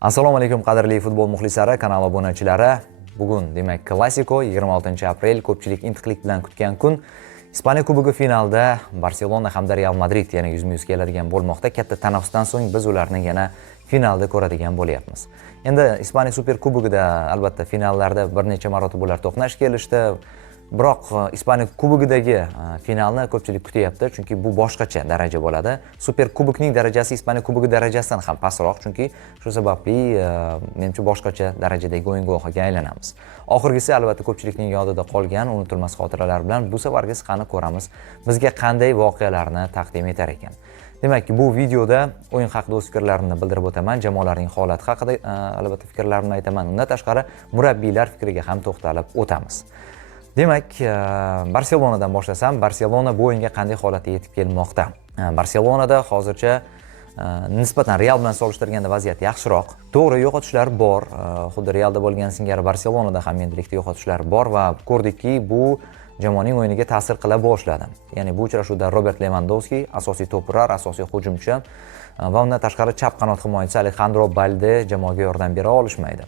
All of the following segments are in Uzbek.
Assalomu alaykum qadrli futbol muxlislari, kanal obunachilari. Bugun demak Klasiko 26-aprel ko'pchilik intiqlik bilan kutgan kun. Ispaniya Kubogi finalda Barselona hamda Real Madrid yana yuzma-yuz keladigan bo'lmoqda. Katta tanaffusdan so'ng biz ularni yana finalda ko'radigan bo'lyapmiz. Endi Ispaniya Super Kubogida albatta finallarda bir necha marotaba ular to'qnash kelishdi. Biroq Ispaniya Kubogidagi finalni ko'pchilik kutyapti, chunki bu boshqacha daraja bo'ladi. Super Kubokning darajasi Ispaniya Kubogi darajasidan ham pastroq, chunki shu sababli menimcha boshqacha darajadagi o'yin guvohiga aylanamiz. Oxirgisi albatta ko'pchilikning yodida qolgan unutilmas xotiralar bilan bu safargisi qani ko'ramiz, bizga qanday voqealarni taqdim etar ekan. Demak, bu videoda o'yin haqida o'z fikrlarimni bildirib o'taman, jamoalarning holati haqida albatta fikrlarimni aytaman. Undan tashqari murabbiylar fikriga ham to'xtalib o'tamiz. Demak, Barselonadan boshlasam, Barselona bu o'yinga qanday holatda yetib kelmoqda? Barselonada hozircha nisbatan Real bilan solishtirganda vaziyat yaxshiroq. To'g'ri, yo'qotishlar bor. Xuddi Realda bo'lgan singari Barselonada ham endilikda yo'qotishlar bor va ko'rdikki, bu jamoaning o'yiniga ta'sir qila boshladi. Ya'ni bu uchrashuvda Robert Lewandowski asosiy to'prar, asosiy hujumchi va undan tashqari chap qanot himoyachisi Alejandro Balde jamoaga yordam bera olishmaydi.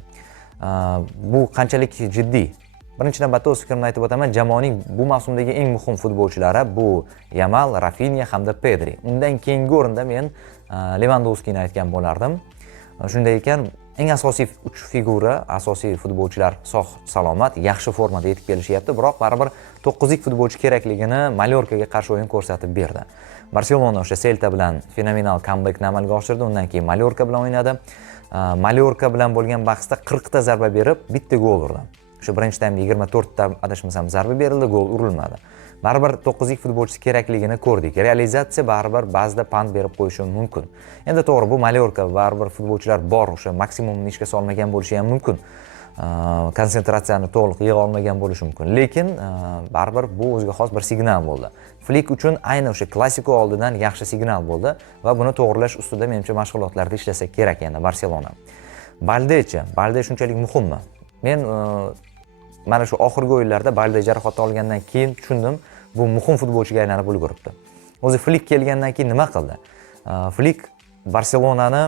Bu qanchalik jiddiy? Birinchi navbatda o'z fikrimni aytib o'taman. Jamoaning bu mavsumdagi eng muhim futbolchilari bu Yamal, Rafinha hamda Pedri. Undan keyingi o'rinda men Lewandowskini aytgan bo'lardim. Shunday ekan, eng asosiy uch figura, asosiy futbolchilar sog' salomat, yaxshi formada yetib kelishyapti, biroq baribir 9lik futbolchi kerakligini Mallorkaga qarshi o'yin ko'rsatib berdi. Barselona o'sha Celta bilan fenomenal comebackni amalga oshirdi, undan keyin Mallorka bilan o'ynadi. Mallorka bilan bo'lgan bahsda 40 ta zarba berib, bitta gol urdi. Shu birinchi taymda 24 ta adashmasam zarba berildi, gol urilmadi. Baribir 9lik futbolchisi kerakligini ko'rdik. Realizatsiya baribir ba'zida pand berib qo'yishi mumkin. Endi to'g'ri, bu Mallorka, baribir futbolchilar bor, o'sha maksimumni ishga solmagan bo'lishi ham mumkin. Konsentratsiyani to'liq yig'a olmagan bo'lishi mumkin. Lekin baribir bu o'ziga xos bir signal bo'ldi. Flick uchun ayni o'sha Klasiko oldidan yaxshi signal bo'ldi va buni to'g'rilash ustida menimcha mashg'ulotlarda ishlasa kerak endi Barselona. Balde shunchalik muhimmi? Men mana shu oxirgi o'yinlarda Balde jarohat olgandan keyin tushundim, bu muhim futbolchiga aylanib ulguribdi. O'zi Flick kelgandan keyin nima qildi? Flick Barselonani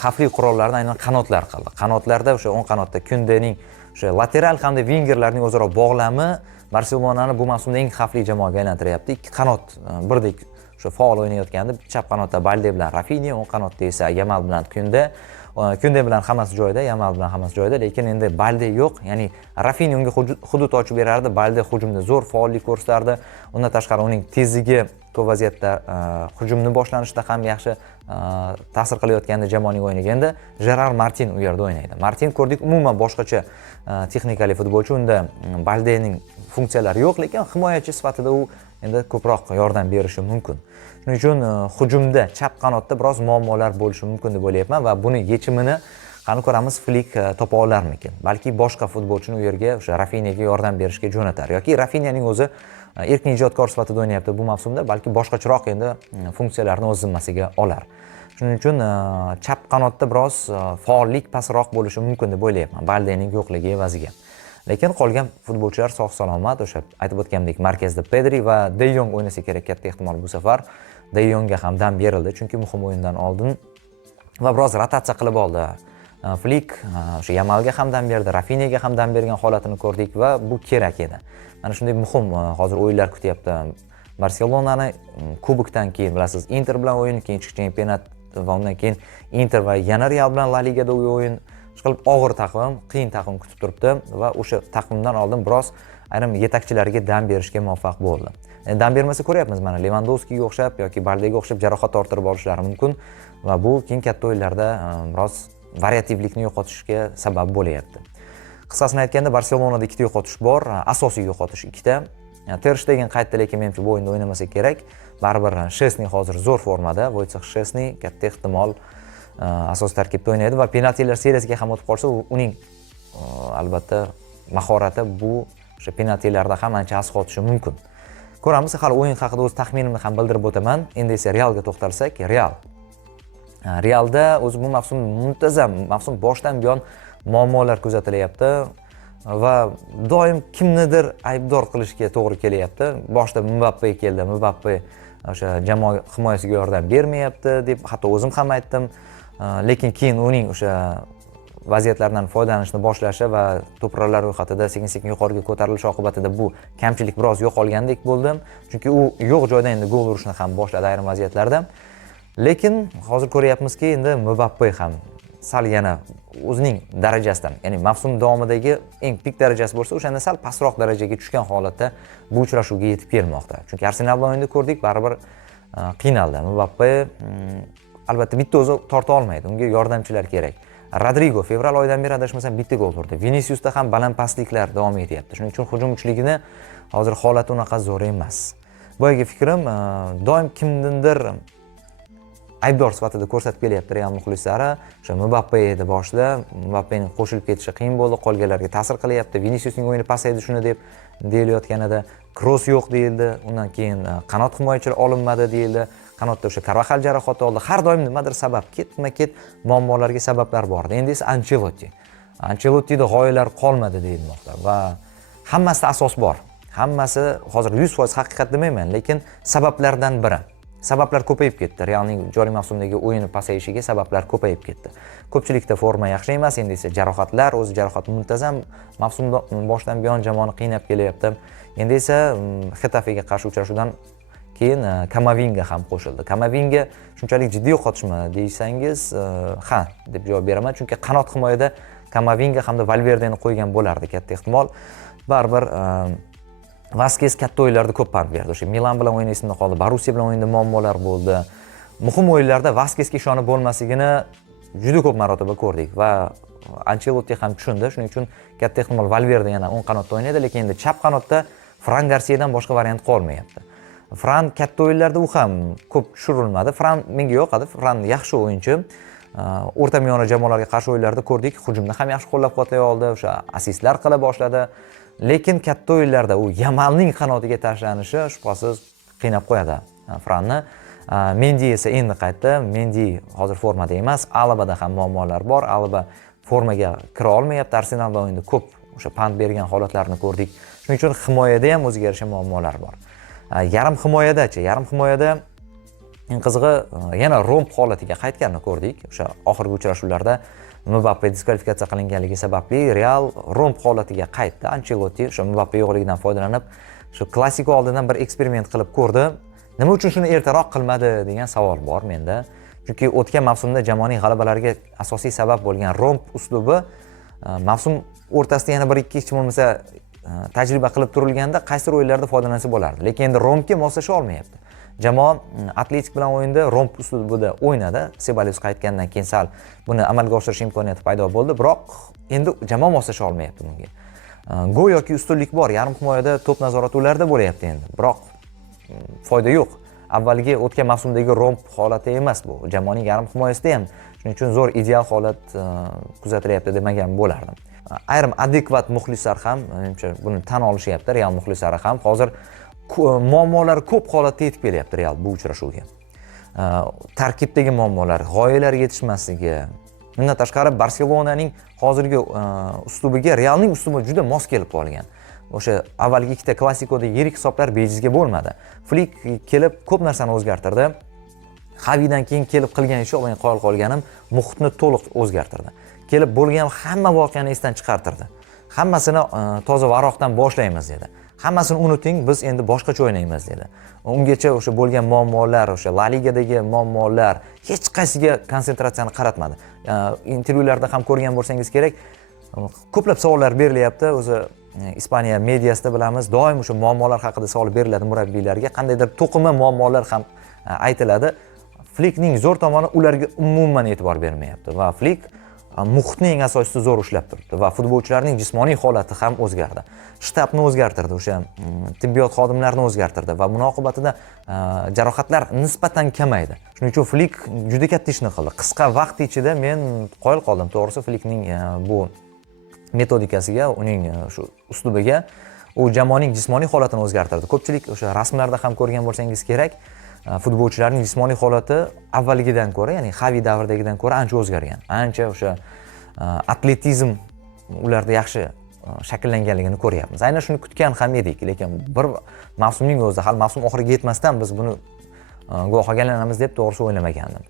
xavfli qurollarni aynan qanotlar qildi. Qanotlarda o'sha o'ng qanotda Kundening o'sha lateral hamda wingerlarning o'zaro bog'lami Barselonani bu mavsumda eng xavfli jamoaga aylantiryapti. Ikki qanot birdek o'sha faol o'ynayotganda, chap qanotda Balde bilan Rafinha, o'ng qanotda esa Yamal bilan Kunde bilan hammasi joyida, Yamal bilan hammasi joyida, lekin endi Balde yo'q. Ya'ni Rafinha unga hudud ochib berardi, Balde hujumda zo'r faollik ko'rsatardi. Undan tashqari uning tezligi ko'p vaziyatda hujumni boshlanishida ham yaxshi ta'sir qilayotgandi jamoaning o'yiniga. Endi Gerard Martin u yerda o'ynaydi. Martin ko'rdik, umuman boshqacha texnikali futbolchi, unda Baldening funksiyalari yo'q, lekin himoyachi sifatida u endi ko'proq yordam berishi mumkin. Shuning uchun hujumda chap qanotda biroz muammolar bo'lishi mumkin deb o'ylayapman va buni yechimini qani ko'ramiz, Flick topa olarmikin. Balki boshqa futbolchini u yerga o'sha Rafinhaga yordam berishga jo'natar yoki Rafinhaning o'zi erkin ijodkor sifatida o'ynayapti bu mavsumda, balki boshqacharoq endi funksiyalarni o'z zimmasiga olar. Shuning uchun chap qanotda biroz faollik pastroq bo'lishi mumkin deb o'ylayapman Baldening yo'qligi evaziga. Lekin qolgan futbolchilar sog' salomat, o'sha aytib o'tgandek markazda Pedri va De Jong o'ynasa kerak, katta ehtimol bu safar De Jongga ham dam berildi, chunki muhim o'yindan oldin va biroz rotatsiya qilib oldi. Flick o'sha Yamalga ham dam berdi, Rafinhaga ham dam bergan holatini ko'rdik va bu kerak edi. Mana shunday muhim hozir o'yinlar kutyapti Barselonani. Kubokdan keyin bilasiz, Inter bilan o'yin, keyin chempionat va undan keyin Inter va yana Real bilan La Ligada o'yin. Qilib og'ir taqvim, qiyin taqvim kutib turibdi va o'sha taqvimdan oldin biroz ayrim yetakchilarga dam berishga muvaffaq bo'ldi. Dam bermasa ko'ryapmiz, mana Lewandowskiga o'xshab yoki Baldega o'xshab jarohat orttirib olishlari mumkin va bu keyin katta o'yinlarda biroz variativlikni yo'qotishga sabab bo'layapti. Qisqasini aytganda, Barselonada ikkita yo'qotish bor, asosiy yo'qotish ikkita. Ter Stegen qaytdi, lekin menimcha bu o'yinda o'ynamasa kerak. Baribir Szczesny hozir zo'r formada, Wojciech Szczesny katta ehtimol asosiy tarkibda o'ynaydi va penaltilar seriyasiga ham o'tib qolsa, uning albatta mahorati bu o'sha penaltilarda ham ancha asqotishi mumkin. Ko'ramiz, hali o'yin haqida o'z taxminimni ham bildirib o'taman. Endi esa Realga to'xtalsak, Realda o'zi bu mavsum muntazam, mavsum boshidan buyon muammolar kuzatilyapti va doim kimnidir aybdor qilishga to'g'ri kelyapti. Boshda Mbappe keldi, Mbappe o'sha jamoa himoyasiga yordam bermayapti deb hatto o'zim ham aytdim. lekin keyin uning o'sha vaziyatlardan foydalanishni boshlashi va to'plarlar ro'yxatida sekin-sekin yuqoriga ko'tarilishi oqibatida bu kamchilik biroz yo'qolgandek bo'ldi. Chunki u yo'q joydan endi gol urishni ham boshladi ayrim vaziyatlarda. Lekin hozir ko'ryapmizki, endi Mbappe ham sal yana o'zining darajasidan, ya'ni mavsum davomidagi eng pik darajasi bo'lsa, o'shanda sal pastroq darajaga tushgan holatda bu uchrashuvga yetib kelmoqda. Chunki Arsenal bilan o'yinda ko'rdik, baribir qiynaldi. Mbappe albatta bitta o'zi torta olmaydi, unga yordamchilar kerak. Rodrigo fevral oyidan beri adashmasam bitta gol urdi. Viniciusda ham baland pastliklar davom etyapti. Shuning uchun hujum uchligini hozir holati unaqa zo'r emas. Boyagi fikrim doim kimnindir aybdor sifatida ko'rsatib kelyapti Real muxlislari. O'sha Mbappe edi boshida, Mbappening qo'shilib ketishi qiyin bo'ldi, qolganlarga ta'sir qilyapti. Viniciusning o'yini pasaydi shuni deb deyilayotganida, Kroos yo'q deyildi. Undan keyin qanot himoyachilar olinmadi deyildi. Qanotda o'sha Carvajal jarohati oldi. Har doim nimadir sabab, ketma-ket muammolarga sabablar bor edi. Endi esa Ancelottida g'oyalar qolmadi deyilmoqda va hammasida asos bor. Hammasi hozir 100% haqiqat demayman, lekin sabablardan biri. Sabablar ko'payib ketdi. Realning joriy mavsumdagi o'yini pasayishiga sabablar ko'payib ketdi. Ko'pchilikda forma yaxshi emas, endi esa jarohatlar, o'zi jarohat muntazam mavsum boshidan buyon jamoani qiynab kelyapti. Endi esa Xetafega qarshi uchrashuvdan keyin Kamavinga ham qo'shildi. Kamavinga shunchalik jiddiy yo'qotishmi deysangiz, ha deb javob beraman, chunki qanot himoyada Kamavinga hamda Valverdeni qo'ygan bo'lardi katta ehtimol. Baribir Vaskes katta o'yinlarda ko'p pand berdi. O'sha Milan bilan o'yin esimda qoldi, Borussiya bilan o'yinda muammolar bo'ldi. Muhim o'yinlarda Vaskesga ishonib bo'lmasligini juda ko'p marotaba ko'rdik va Ancelotti ham tushundi. Shuning uchun katta ehtimol Valverde yana o'ng qanotda o'ynaydi, lekin endi chap qanotda Fran Garsiyadan boshqa variant qolmayapti. Fran katta o'yinlarda u ham ko'p tushirilmadi. Fran menga yoqadi. Fran yaxshi o'yinchi. O'rta miyona jamoalarga qarshi o'yinlarda ko'rdik, hujumda ham yaxshi qo'llab-quvvatlay oldi, o'sha assistlar qila boshladi. Lekin katta o'yinlarda u Yamalning qanotiga tashlanishi shubhasiz qiynab qo'yadi Franni. Mendy esa endi qaytdi. Mendy hozir formada emas. Alabada ham muammolar bor. Alaba formaga kira olmayapti. Arsenal bilan o'yinda ko'p o'sha pand bergan holatlarni ko'rdik. Shuning uchun himoyada ham o'ziga yarasha muammolar bor. Yarim himoyada eng qizig'i yana romb holatiga qaytganini ko'rdik. O'sha oxirgi uchrashuvlarda Mbappe diskvalifikatsiya qilinganligi sababli Real romb holatiga qaytdi. Ancelotti o'sha Mbappe yo'qligidan foydalanib, shu klassiko oldidan bir eksperiment qilib ko'rdi. Nima uchun shuni ertaroq qilmadi degan savol bor menda. Chunki o'tgan mavsumda jamoaning g'alabalariga asosiy sabab bo'lgan romb uslubi mavsum o'rtasida yana 1-2 hech bo'lmasa tajriba qilib turilganda qaysi o'yinlarda foydalansa bo'lardi. Lekin endi rombga moslasha olmayapti. Jamoa Atletik bilan o'yinda romb uslubida o'ynadi. Seballos qaytgandan keyin sal buni amalga oshirish imkoniyati paydo bo'ldi, biroq endi jamoa moslasha olmayapti bunga. Go'yoki ustunlik bor, yarim himoyada to'p nazorati ularda bo'layapti endi. Biroq foyda yo'q. Avvalgi o'tgan mavsumdagi romb holati emas bu. Jamoaning yarim himoyasida ham shuning uchun zo'r ideal holat kuzatilyapti demagan bo'lardim. Ayrim adekvat muxlislar ham menimcha buni tan olishyapti, Real muxlislari ham hozir muammolar ko'p holatda yetib kelyapti Real bu uchrashuvga. Tarkibdagi muammolar, g'oyalar yetishmasligi, undan tashqari Barselonaning hozirgi uslubiga Realning uslubi juda mos kelib qolgan. O'sha avvalgi ikkita klassikoda yirik hisoblar bejizga bo'lmadi. Flick kelib ko'p narsani o'zgartirdi. Xavidan keyin kelib qilgan ishi men qoyil qolganim, muhitni to'liq o'zgartirdi. Kelib bo'lgan hamma voqeani esdan chiqartirdi. Hammasini toza varoqdan boshlaymiz dedi. Hammasini unuting, biz endi boshqacha o'ynaymiz dedi. Ungacha o'sha bo'lgan muammolar, o'sha La Ligadagi muammolar hech qaysiga konsentratsiyani qaratmadi. Intervyularda ham ko'rgan bo'lsangiz kerak, ko'plab savollar berilyapti. O'zi Ispaniya mediasida bilamiz, doim o'sha muammolar haqida savol beriladi murabbiylarga. Qandaydir to'qima muammolar ham aytiladi. Flickning zo'r tomoni ularga umuman e'tibor bermayapti va Flick muhitning eng asosiysi zo'r ushlab turibdi va futbolchilarning jismoniy holati ham o'zgardi. Shtabni o'zgartirdi, o'sha tibbiyot xodimlarini o'zgartirdi va buning oqibatida jarohatlar nisbatan kamaydi. Shuning uchun Flick juda katta ishni qildi. Qisqa vaqt ichida men qoyil qoldim, to'g'risi Flickning bu metodikasiga, uning shu uslubiga. U jamoaning jismoniy holatini o'zgartirdi. Ko'pchilik o'sha rasmlarda ham ko'rgan bo'lsangiz kerak, futbolchilarning jismoniy holati avvalgidan ko'ra, ya'ni Xavi davridagidan ko'ra ancha o'zgargan. Ancha o'sha atletizm ularda yaxshi shakllanganligini ko'ryapmiz. Aynan shuni kutgan ham edik, lekin bir mavsumning o'zida, hali mavsum oxiriga yetmasdan biz buni guvohiga aylanamiz deb to'g'risi o'ylamagandim.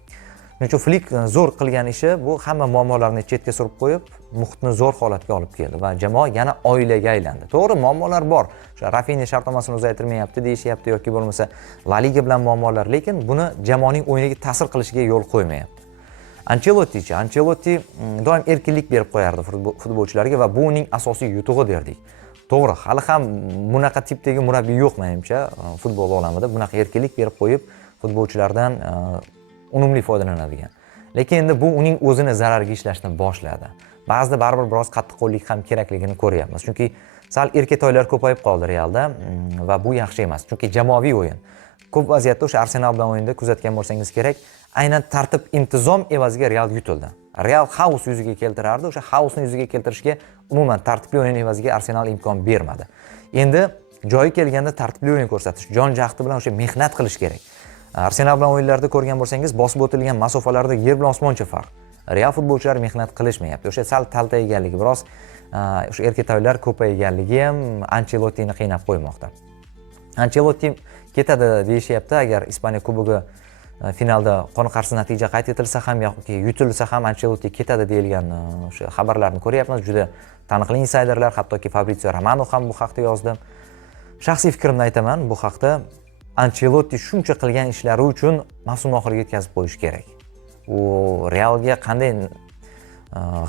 Shuning uchun Flik zo'r qilgan ishi bu hamma muammolarni chetga surib qo'yib, muhitni zo'r holatga olib keldi va jamoa yana oilaga aylandi. To'g'ri, muammolar bor. O'sha Rafinha shartnomasini uzaytirmayapti deyishyapti yoki bo'lmasa La Liga bilan muammolar, lekin buni jamoaning o'yiniga ta'sir qilishiga yo'l qo'ymayapti. Ancelotti doim erkinlik berib qo'yardi futbolchilarga va bu uning asosiy yutug'i derdik. To'g'ri, hali ham bunaqa tipdagi murabbiy yo'q menimcha futbol olamida, bunaqa erkinlik berib qo'yib futbolchilardan unumli foydalanadigan. Lekin endi bu uning o'zini zarariga ishlashni boshladi. Ba'zida baribir biroz qattiqqo'llik ham kerakligini ko'ryapmiz. Chunki sal erkatoylar ko'payib qoldi Realda va bu yaxshi emas. Chunki jamoaviy o'yin. Ko'p vaziyatda o'sha Arsenal bilan o'yinda kuzatgan bo'lsangiz kerak, aynan tartib, intizom evaziga Real yutildi. Real xaos yuzaga keltirardi, o'sha xaosni yuzaga keltirishga umuman tartibli o'yin evaziga Arsenal imkon bermadi. Endi joyi kelganda tartibli o'yin ko'rsatish, jon jahdi bilan o'sha mehnat qilish kerak. Arsenal bilan o'yinlarda ko'rgan bo'lsangiz, bosib o'tilgan masofalarda yer bilan osmoncha farq. Real futbolchilar mehnat qilishmayapti. O'sha sal taltayganligi, biroz o'sha erkatoylar ko'payganligi ham Ancelottini qiynab qo'ymoqda. Ancelotti ketadi deyishyapti, agar Ispaniya Kubogi finalda qoniqarsiz natija qayd etilsa ham yoki yutilsa ham Ancelotti ketadi deyilgan o'sha xabarlarni ko'ryapmiz. Juda taniqli insayderlar, hattoki Fabrizio Romano ham bu haqda yozdi. Shaxsiy fikrimni aytaman, bu haqda Ancelotti shuncha qilgan ishlari uchun mavsum oxiriga yetkazib qo'yish kerak. U Realga qanday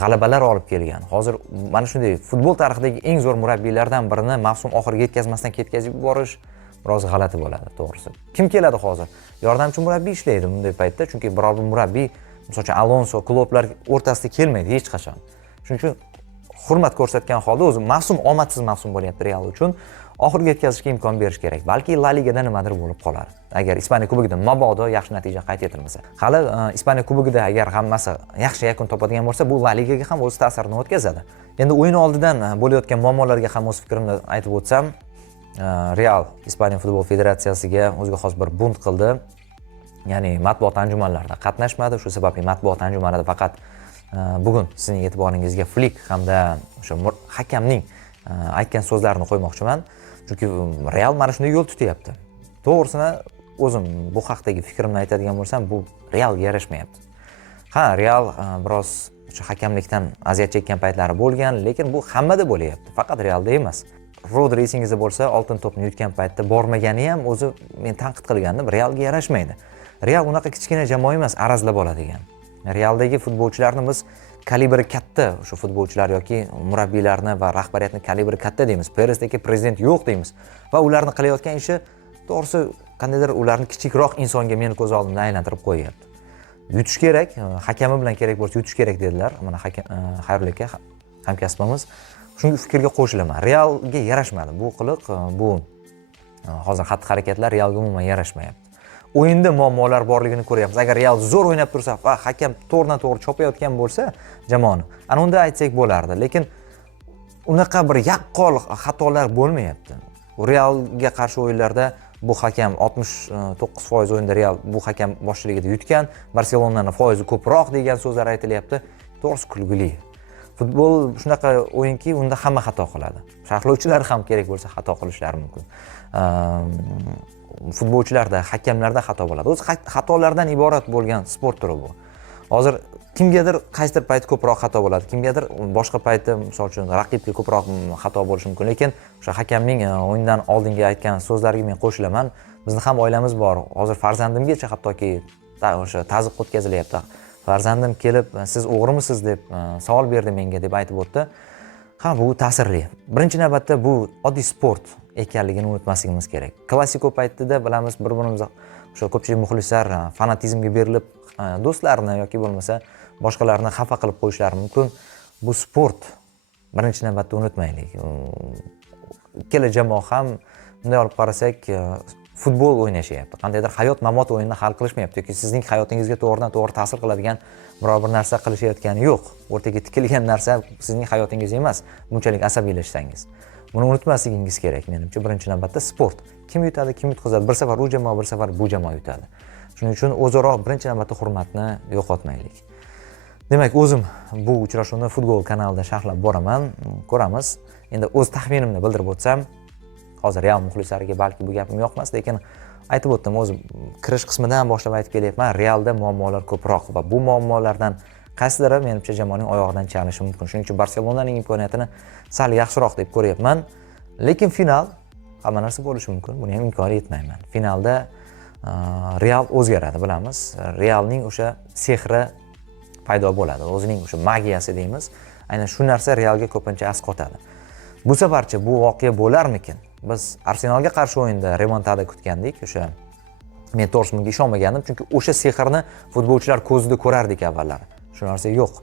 g'alabalar olib kelgan. Hozir mana shunday futbol tarixidagi eng zo'r murabbiylardan birini mavsum oxiriga yetkazmasdan ketkazib yuborish biroz g'alati bo'ladi, to'g'risi. Kim keladi hozir? Yordamchi murabbiy ishlaydi bunday paytda, chunki biror bir murabbiy, masalan, Alonso, klublar o'rtasida kelmaydi hech qachon. Shuning uchun hurmat ko'rsatgan holda o'zi mavsum omadsiz mavsum bo'lyapti Real uchun. Oxiriga yetkazishga imkon berish kerak. Balki La Ligada nimadir bo'lib qolar. Agar Ispaniya Kubogida mabodo yaxshi natija qayd etilmasa. Hali Ispaniya Kubogida agar hammasi yaxshi yakun topadigan bo'lsa, bu La Ligaga ham o'z ta'sirini o'tkazadi. Endi o'yin oldidan bo'layotgan muammolarga ham o'z fikrimni aytib o'tsam, Real Ispaniya futbol federatsiyasiga o'ziga xos bir bunt qildi. Ya'ni matbuot anjumanlarida qatnashmadi. Shu sababli matbuot anjumanida faqat bugun sizning e'tiboringizga Flik hamda o'sha hakamning aytgan so'zlarini qo'ymoqchiman. Chunki Real mana shunday yo'l tutyapti. To'g'risini o'zim bu haqdagi fikrimni aytadigan bo'lsam, bu Realga yarashmayapti. Ha, Real biroz o'sha hakamlikdan aziyat chekkan paytlari bo'lgan, lekin bu hammada bo'lyapti, faqat Realda emas. Rodri esingizda bo'lsa, oltin to'pni yutgan paytda bormagani ham o'zi men tanqid qilgandim, Realga yarashmaydi. Real unaqa kichkina jamoa emas, arazlab oladigan. Realdagi futbolchilarni biz kalibri katta, o'sha futbolchilar yoki murabbiylarni va rahbariyatni kalibri katta deymiz. Peresdagi prezident yo'q deymiz va ularni qilayotgan ishi to'g'risi qandaydir ularni kichikroq insonga meni ko'z oldimda aylantirib qo'yapti. Yutish kerak, hakami bilan kerak bo'lsa yutish kerak dedilar. Mana Xayrullo aka hamkasbimiz shunga fikrga qo'shilaman. Realga yarashmadi bu qiliq, bu hozir xatti-harakatlar Realga umuman yarashmayapti. O'yinda muammolar borligini ko'ryapmiz. Agar Real zo'r o'ynab tursa va hakam to'g'ridan-to'g'ri chopayotgan bo'lsa jamoani, ana unda aytsak bo'lardi. Lekin unaqa bir yaqqol xatolar bo'lmayapti. Realga qarshi o'yinlarda bu hakam 69% o'yinda Real bu hakam boshchiligida yutgan, Barselonani foizi ko'proq degan so'zlar aytilyapti. To'g'risi kulgili. Futbol shunaqa o'yinki, unda hamma xato qiladi. Sharhlovchilar ham kerak bo'lsa xato qilishlari mumkin. Futbolchilarda, hakamlarda xato bo'ladi. O'zi xatolardan iborat bo'lgan sport turi bu. Hozir kimgadir qaysidir payt ko'proq xato bo'ladi, kimgadir boshqa payti, misol uchun raqibga ko'proq xato bo'lishi mumkin. Lekin o'sha hakamning o'yindan oldingi aytgan so'zlariga men qo'shilaman. Bizning ham oilamiz bor. Hozir farzandimgacha hattoki o'sha ta'zib o'tkazilyapti. Farzandim kelib, siz o'g'rimisiz deb savol berdi menga deb aytib o'tdi. Ha, bu ta'sirli. Birinchi navbatda bu oddiy sport ekanligini unutmasligimiz kerak. Klassiko paytida bilamiz, bir-birimiz o'sha ko'pchilik muxlislar fanatizmga berilib, do'stlarni yoki bo'lmasa boshqalarni xafa qilib qo'yishlari mumkin. Bu sport. Birinchi navbatda unutmaylik. Ikkala jamoa ham bunday olib qarasak, futbol o'ynashyapti. Qandaydir hayot-mamot o'yinini hal qilishmayapti yoki sizning hayotingizga to'g'ridan-to'g'ri ta'sir qiladigan biror bir narsa qilishayotgani yo'q. O'rtaga tikilgan narsa sizning hayotingiz emas, bunchalik asabiylashsangiz. Buni unutmasligingiz kerak menimcha. Birinchi navbatda sport. Kim yutadi, kim yutqazadi. Bir safar u jamoa, bir safar bu jamoa yutadi. Shuning uchun o'zaro birinchi navbatda hurmatni yo'qotmaylik. Demak, o'zim bu uchrashuvni futbol kanalida sharhlab boraman, ko'ramiz. Endi o'z taxminimni bildirib o'tsam, hozir Real muxlislariga balki bu gapim yoqmas, lekin aytib o'tdim, o'zim kirish qismidan boshlab aytib kelyapman, Realda muammolar ko'proq va bu muammolardan qaysilari menimcha jamoaning oyog'idan chalishi mumkin. Shuning uchun Barselonaning imkoniyatini sal yaxshiroq deb ko'ryapman. Lekin final hamma narsa bo'lishi mumkin. Buni ham inkor etmayman. Finalda Real o'zgaradi, bilamiz. Realning o'sha sehri paydo bo'ladi. O'zining o'sha magiyasi deymiz. Aynan shu narsa Realga ko'pincha asqotadi. Bu safarchi bu voqea bo'larmikin? Biz Arsenalga qarshi o'yinda remontada kutgandik. O'sha men to'g'risi bunga ishonmagandim, chunki o'sha sehrni futbolchilar ko'zida ko'rardik avvallari. Shu narsa yo'q.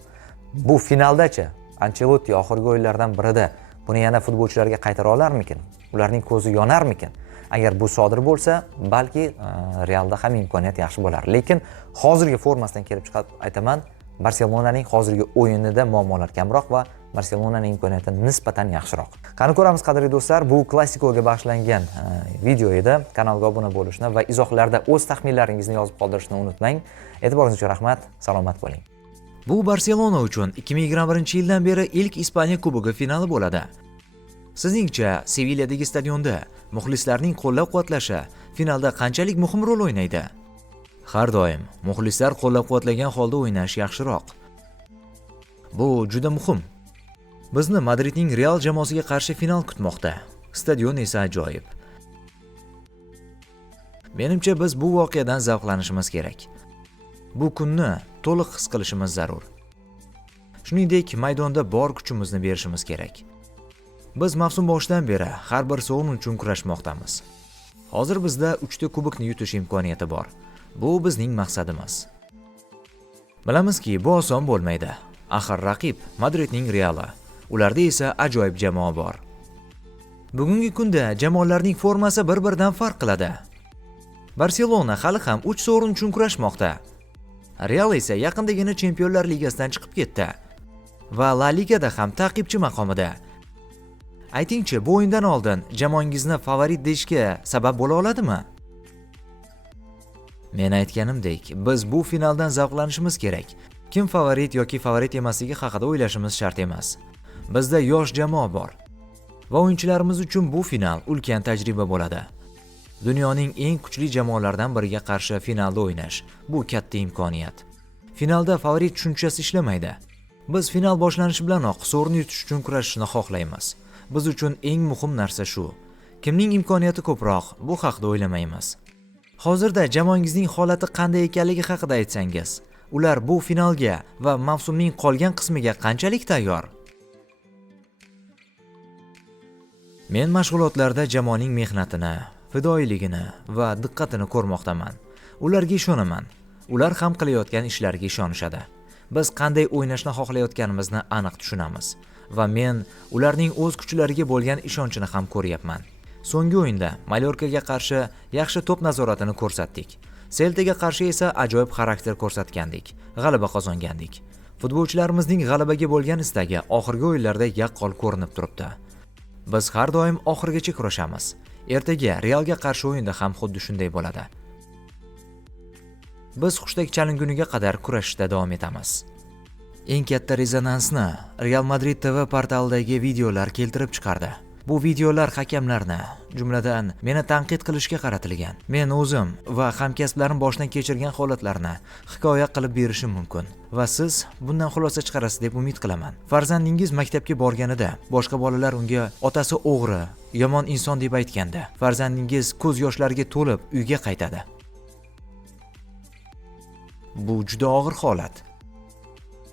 Bu finaldachi Ancelotti oxirgi o'yinlardan birida buni yana futbolchilarga qaytara olarmikin? Ularning ko'zi yonarmikin? Agar bu sodir bo'lsa, balki Realda ham imkoniyat yaxshi bo'lar. Lekin hozirgi formasidan kelib chiqib aytaman, Barselonaning hozirgi o'yinida muammolar kamroq va Barselonaning imkoniyati nisbatan yaxshiroq. Qani ko'ramiz, qadrli do'stlar, bu klassikoga bag'ishlangan video edi. Kanalga obuna bo'lishni va izohlarda o'z taxminlaringizni yozib qoldirishni unutmang. E'tiboringiz uchun rahmat, salomat bo'ling. Bu Barselona uchun 2021-yildan beri ilk Ispaniya Kubogi finali bo'ladi. Sizningcha, Sevilyadagi stadionda muxlislarning qo'llab-quvvatlashi finalda qanchalik muhim rol o'ynaydi? Har doim muxlislar qo'llab-quvvatlagan holda o'ynash yaxshiroq. Bu juda muhim. Bizni Madridning Real jamoasiga qarshi final kutmoqda. Stadion esa ajoyib. Menimcha biz bu voqeadan zavqlanishimiz kerak. Bu kunni to'liq his qilishimiz zarur. Shuningdek, maydonda bor kuchimizni berishimiz kerak. Biz mavsum boshidan beri har bir sovrin uchun kurashmoqdamiz. Hozir bizda 3 ta kubokni yutish imkoniyati bor. Bu bizning maqsadimiz. Bilamizki, bu oson bo'lmaydi. Axir raqib Madridning Reali. Ularda esa ajoyib jamoa bor. Bugungi kunda jamoalarning formasi bir-biridan farq qiladi. Barselona hali ham 3 sovrin uchun kurashmoqda. Real esa yaqindagina Chempionlar Ligasidan chiqib ketdi va La Ligada ham ta'qibchi maqomida. Aytingchi, bu o'yindan oldin jamoangizni favorit deyishga sabab bo'la oladimi? Men aytganimdek, biz bu finaldan zavqlanishimiz kerak. Kim favorit yoki favorit emasligi haqida o'ylashimiz shart emas. Bizda yosh jamoa bor va o'yinchilarimiz uchun bu final ulkan tajriba bo'ladi. Dunyoning eng kuchli jamoalaridan biriga qarshi finalda o'ynash bu katta imkoniyat. Finalda favorit tushunchasi ishlamaydi. Biz final boshlanishi bilanoq sovrin yutish uchun kurashishni xohlaymiz. Biz uchun eng muhim narsa shu. Kimning imkoniyati ko'proq, bu haqida o'ylamaymiz. Hozirda jamoangizning holati qanday ekanligi haqida aytsangiz, ular bu finalga va mavsumning qolgan qismiga qanchalik tayyor? Men mashg'ulotlarda jamoaning mehnatini, fidoyiligini va diqqatini ko'rmoqdaman. Ularga ishonaman. Ular ham qilayotgan ishlariga ishonishadi. Biz qanday o'ynashni xohlayotganimizni aniq tushunamiz va men ularning o'z kuchlariga bo'lgan ishonchini ham ko'ryapman. So'nggi o'yinda Mallorcaga qarshi yaxshi to'p nazoratini ko'rsatdik. Celtaga qarshi esa ajoyib xarakter ko'rsatgandik. G'alaba qozongandik. Futbolchilarimizning g'alabaga bo'lgan istagi oxirgi o'yinlarda yaqqol ko'rinib turibdi. Biz har doim oxirigacha kurashamiz. Ertaga Realga qarshi o'yinda ham xuddi shunday bo'ladi. Biz hushtak chalinguniga qadar kurashishda davom etamiz. Eng katta rezonansni Real Madrid TV portalidagi videolar keltirib chiqardi. Bu videolar hakamlarni, jumladan meni tanqid qilishga qaratilgan. Men o'zim va hamkasblarim boshdan kechirgan holatlarni hikoya qilib berishim mumkin va siz bundan xulosa chiqarasiz deb umid qilaman. Farzandingiz maktabga borganida boshqa bolalar unga otasi o'g'ri, yomon inson deb aytganda, farzandingiz ko'z yoshlariga to'lib uyga qaytadi. Bu juda og'ir holat.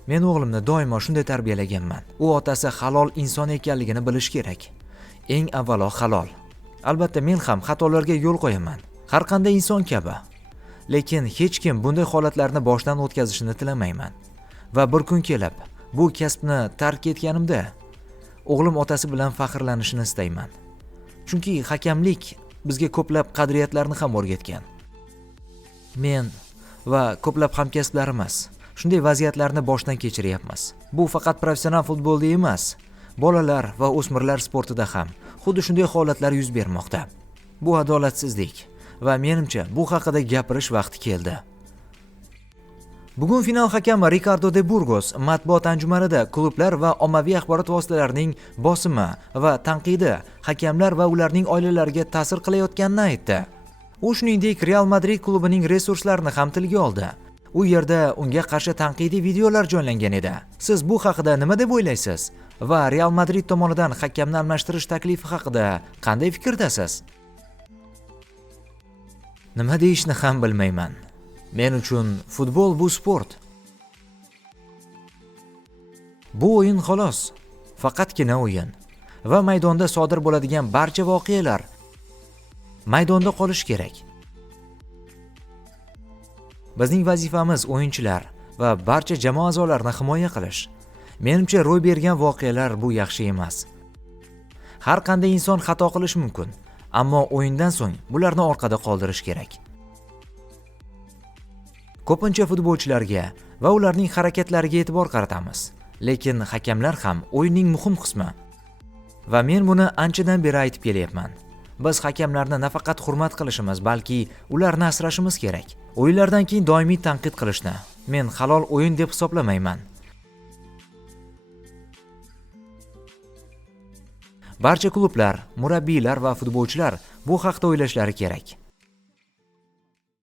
Men o'g'limni doimo shunday tarbiyalaganman. U otasi halol inson ekanligini bilish kerak. Eng avvalo halol. Albatta men ham xatolarga yo'l qo'yaman. Har qanday inson kabi. Lekin hech kim bunday holatlarni boshdan o'tkazishini tilamayman. Va bir kun kelib, bu kasbni tark etganimda o'g'lim otasi bilan faxrlanishini istayman. Chunki hakamlik bizga ko'plab qadriyatlarni ham o'rgatgan. Men va ko'plab hamkasblarimiz shunday vaziyatlarni boshdan kechiryapmiz. Bu faqat professional futbolda emas, bolalar va o'smirlar sportida ham xuddi shunday holatlar yuz bermoqda. Bu adolatsizlik va menimcha bu haqida gapirish vaqti keldi. Bugun final hakami Ricardo de Burgos matbuot anjumanida klublar va ommaviy axborot vositalarining bosimi va tanqidi hakamlar va ularning oilalariga ta'sir qilayotganini aytdi. U shuningdek Real Madrid klubining resurslarini ham tilga oldi. U yerda unga qarshi tanqidiy videolar joylangan edi. Siz bu haqida nima deb o'ylaysiz? Va Real Madrid tomonidan hakamni almashtirish taklifi haqida qanday fikrdasiz? Nima deyishni ham bilmayman. Men uchun futbol bu sport. Bu o'yin xolos, faqatgina o'yin va maydonda sodir bo'ladigan barcha voqealar maydonda qolishi kerak. Bizning vazifamiz o'yinchilar va barcha jamoa a'zolarini himoya qilish. Menimcha ro'y bergan voqealar bu yaxshi emas. Har qanday inson xato qilish mumkin, ammo o'yindan so'ng bularni orqada qoldirish kerak. Ko'pincha futbolchilarga va ularning harakatlariga e'tibor qaratamiz, lekin hakamlar ham o'yinning muhim qismi. Va men buni anchadan beri aytib kelyapman. Biz hakamlarni nafaqat hurmat qilishimiz, balki ularni asrashimiz kerak. O'yinlardan keyin doimiy tanqid qilishni men halol o'yin deb hisoblamayman. Barcha klublar, murabbiylar va futbolchilar bu haqda o'ylashlari kerak.